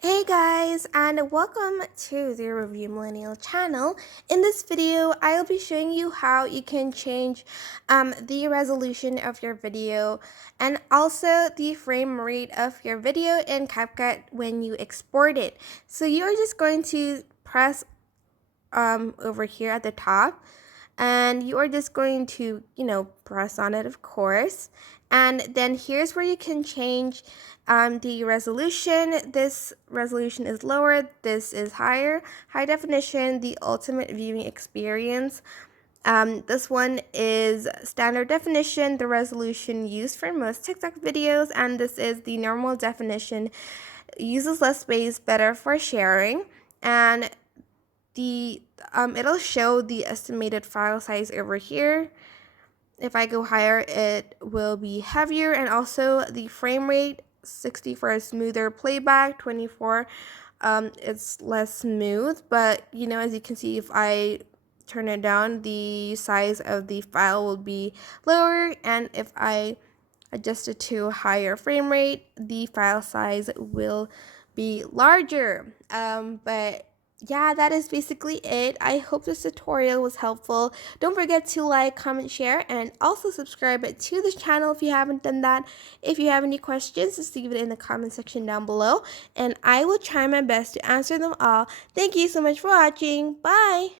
Hey guys, and welcome to the Review Millennial channel. In this video, I'll be showing you how you can change the resolution of your video and also the frame rate of your video in CapCut when you export it. So you're just going to press over here at the top, and you are just going to press on it, of course, and then here's where you can change the resolution. This resolution is lower, this is higher. High definition, the ultimate viewing experience. This one is standard definition, the resolution used for most TikTok videos, and this is the normal definition, uses less space, better for sharing. And it'll show the estimated file size over here. If I go higher, it will be heavier, and also the frame rate, 60 for a smoother playback, 24 it's less smooth. But as you can see, if I turn it down, the size of the file will be lower, and if I adjust it to higher frame rate, the file size will be larger. But yeah, that is basically it. I hope this tutorial was helpful. Don't forget to like, comment, share, and also subscribe to this channel if you haven't done that. If you have any questions, just leave it in the comment section down below, and I will try my best to answer them all. Thank you so much for watching. Bye!